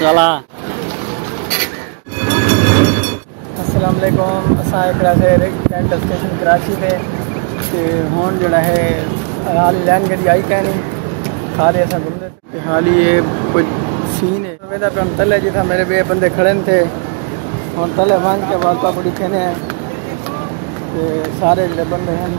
चला अस्सलाम वालेकुम। असां हिकिड़ा से रेंट स्टेशन कराची पे ते हुण जड़ा है हाली लैन गड्डी आई कहनी खाली असां घूमते हाली ये कुछ सीन है वेदा पे हम तले जिथा मेरे बे बंदे खड़े थे हुण तले वन के बाद पापा दिखे ने ते सारे जड़े बंदे हैं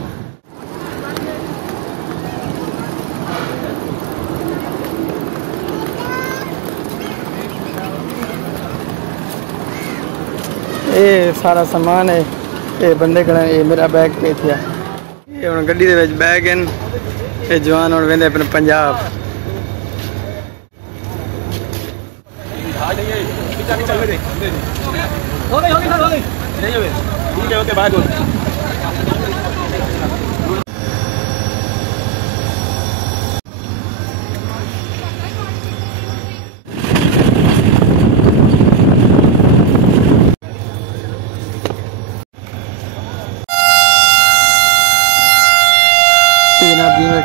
ये सारा सामान है ये बंदे खड़े ये मेरा बैग पे था ये हुण गड्डी दे विच बैग हैं ये जवान हुण वेंदे अपने पंजाब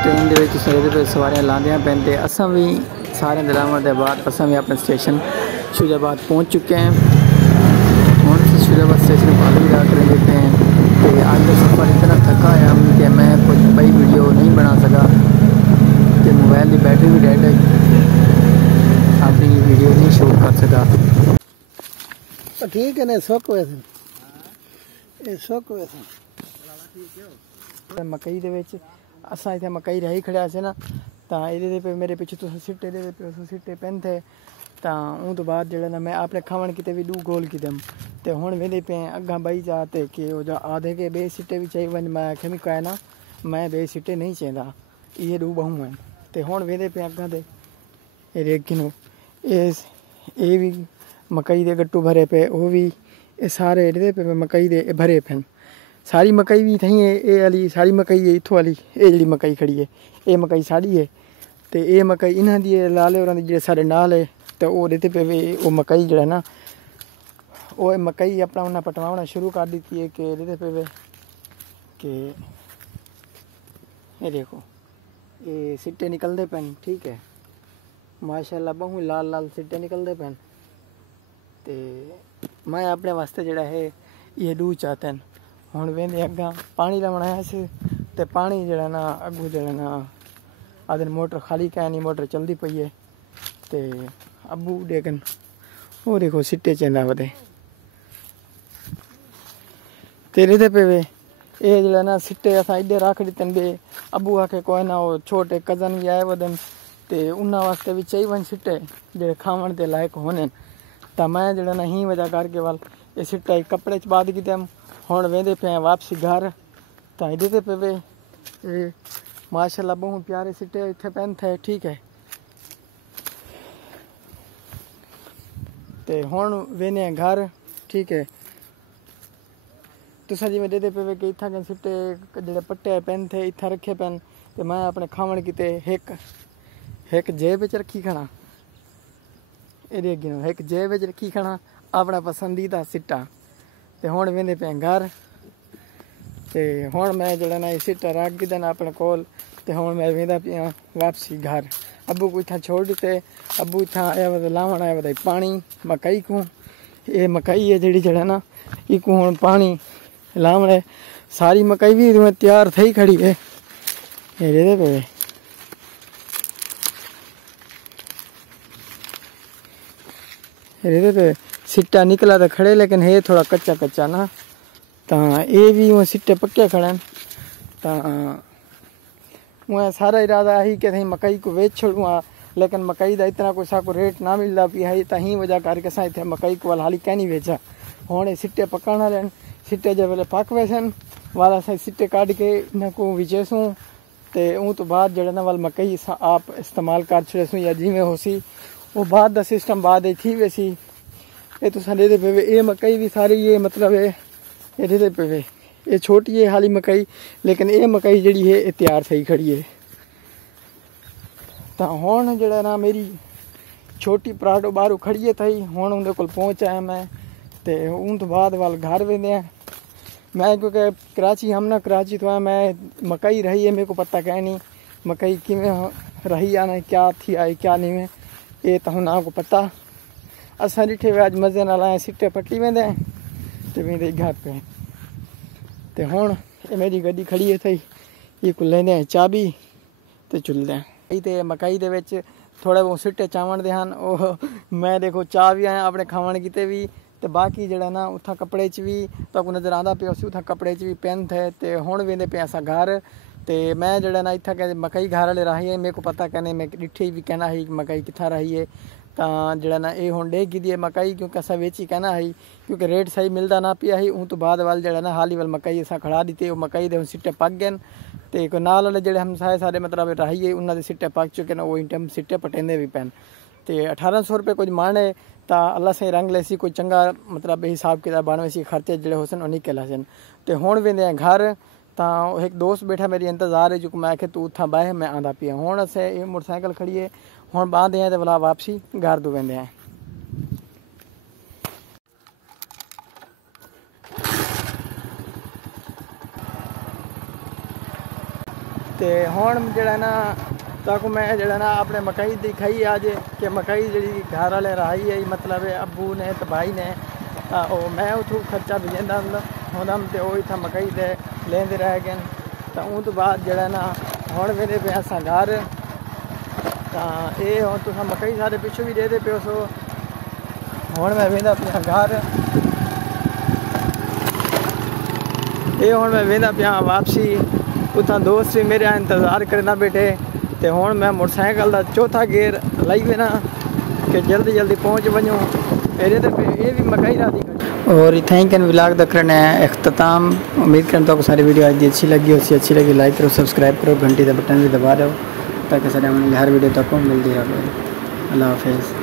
ट्रेन के सवेरे सवारियां लादियाँ पैंते असं भी सारे दिलावर के बाद असं भी अपने स्टेशन शुजाबाद पहुँच चुके हैं और शुजाबाद स्टेशन को आगे कर देते हैं कि आज का सफ़र इतना थका है हम कि मैं कुछ बड़ी वीडियो नहीं बना सका कि मोबाइल की बैटरी भी डेड है अपनी वीडियो नहीं शूट कर सका तो ठीक है ना सुख वैसे मकई दे असा इतने मकई रही खड़ा से ना तो ये पे मेरे पिछे तुम सिट्टे दे पे सिट्टे पेन थे तो उन तो बाद जो ना मैं अपने खावन किते भी 2 गोल कितम तो हूँ वेंदे पे अगा बई जाते कि जो आधे के बे सिट्टे भी चाहिए वन मैं आखे भी कहे ना मैं बे सिट्टे नहीं चाहता ये 2 बहू हैं तो हूँ वेंदे पे अगा दे रेगिनो ये भी मकई दे गट्टू भरे पे वो भी ये सारे ये पे मकई दे भरे पे सारी मकई भी थी ये वाली सारी मकई है इतों वाली ये जी मकई खड़ी है ये मकई साड़ी है तो ये मकई इन्हों की लाले और जो सारे नाल है तो वो देते पे वो मकई जो है ना वो मकई अपना उन्हें पटवाना शुरू कर दी है कि देते पे कि ये देखो ये सिट्टे निकलते पैन ठीक है माशाल्लाह बहुत लाल लाल सिट्टे निकलते पैन तो मैं अपने वास्ते जड़ा है ये 2 चाहते हैं हुण वेंदे अग्गा पानी ला बनाया से ते पानी जड़ा ना अगू जड़ा ना आदन मोटर खाली कहनी मोटर चलती पई है ते अबू देखन वो देखो सिट्टे चंदा वदे तेरे दे पे वे ये जड़ा ना सिट्टे असां इधर रख दितन बे अबू आखे कोई ना वो छोटे कजन भी आए वदन ते उन्हां वास्ते भी चाहिए वन सिट्टे जेड़े खावन दे लायक होने तो मैं जड़ा ना ही वजह करके वाल ये सिट्टा कपड़े च बाद कितम हुण वेंदे पे वापसी घर तो ये पे वे माशाल्लाह बहुत प्यारे सिट्टे इतने पेन थे ठीक है तो हुण वेने घर ठीक है तुसा जिमें दे पे वे कि इतना के सिट्टे जो पट्टे पेन थे इतना रखे पेन तो मैं अपने खावन किते एक जेब च रखी खड़ा ये अगे एक जेब च रखी खड़ा अपना पसंदीदा सिट्टा तो हुण वेंदे पे घर तो हुण मैं जड़ा ना सिट्टा रख दी ना अपने कोल तो हुण मैं वेंदा पिया वापसी घर अबू को इतना छोड़ दिते अबू इतना आया वह लावन आया वह पानी मकई को ये मकई है जी जड़ा ना इको हुण पानी लावन है सारी मकई भी तैयार थी खड़ी है ये पे पे सिट्टा निकला तो खड़े लेकिन है थोड़ा कच्चा ना तो ये भी वो सिट्टे पक्के खड़े तो वह सारा इरादा ही कि मकई को बेच छोड़ूँ लेकिन मकई का इतना कोई साको रेट ना मिलता पी है तो ही वजह करके अस इतने मकई को वाल हाली कह नहीं बेचा हुण ये सिट्टे पकण वाले सिट्टे जो वेले पक वैसन वाल अस सिट्टे कढ़ के इन्हों को विचेसूँ तो उन तो बाद जड़ा ना वाल मकई आप इस्तेमाल कर छड़ेसूँ या जिमें होसी वो बाद का सिस्टम बाद थी वैसी ये तो दे पे ये मकई भी सारी ये मतलब है ये दे पे ये छोटी है हाली मकई लेकिन ये मकई जड़ी है ये तैयार थी खड़ी है तो हुण जड़ा ना मेरी छोटी पराठो बाहरों खड़ी है थी हुण उनके कोल पहुँच आया मैं तो उन तो बाद वाल घर वेंदे हैं मैं क्योंकि कराची हम ना कराची तो मैं मकई रही है मेरे को पता कह नहीं मकई किमें रही आना क्या थी आई क्या नहीं में ये तो ना को पता असां ॾिठे वे अॼु मज़े नाल आए सिटे पटी वेंदे ते वेंदे घर पे ते हुण ये मेरी गड्डी खड़ी है थई ये को लेंदे चाबी ते चुलदे ते मकई दे विच थोड़े बहुत सिट्टे चावण दे हन ओह मैं देखो चाह भी आया अपने खावण किते भी ते बाकी जड़ा ना उथा कपड़े च भी तो नज़र आंदा पे उथा कपड़े च भी पेन थे ते हुण वेंदे पे असां घर ते मैं जड़ा ना इत्था कह मकई घर वाले रही है मेरे को पता कहने मैं डिठी भी कहना ही मकई किथा रही है तो जड़ा ना ये हुण डेग दी है मकई क्योंकि असां वेची कहना ही क्योंकि रेट सही मिलता ना पिया ही उन तो बाद वाल जड़ा ना हाली वाल मकई असां खड़ा दी वो मकई दे सिट्टे पक गए ते को नाल वाले जड़े हमसाए सारे मतलब रही है उन्होंने सिट्टे पक चुके हैं वो इंटम सिट्टे पटेंदे भी पैन ते 1800 रुपये कुछ माने ता अल्लाह से रंग लेसी कोई चंगा मतलब हिसाब किताब बन वैसी खर्चे जड़े होसन उन्हीं के लासन ते हुण वेंदे घर ता एक दोस्त बैठा मेरी इंतजार है जो मैं आखे तू उथा बाहे मैं आंदा पिया हुण असे ये मोटरसाइकिल खड़ी है हुण बांधे हैं ते भला वापसी घर दो वेंदे हैं ते हुण जड़ा ना ताको मैं जड़ा ना अपने मकई दिखाई आज कि मकई जी घर वाले रही है मतलब अबू ने तो भाई ने मैं उठू खर्चा भेजता होंदम तो वो इतना मकई दे लेंदे रह गए तो उन तो बाद जड़ा ना हुण वेंदे पे असां घर तो ये हुण तुसां मकई सारे पिछू भी दे पियो सो हुण मैं वेंदा पिया घर ये हुण मैं वेंदा पिया वापसी उतना दोस्त भी मेरे इंतज़ार करे ना बैठे तो हुण मैं मोटरसाइकिल का चौथा गेयर लाई वेना कि जल्दी जल्दी पहुँच वनूँ ये भी मकई राती और थैंक यू व्लॉग का करना है अख्ताम उम्मीद करता हूँ सारी वीडियो आज अच्छी लगी हो अच्छी लगी लाइक करो सब्सक्राइब करो घंटी का बटन भी दबा दो ताकि सारे हर वीडियो तक मिलती रहे। अल्लाह हाफिज़।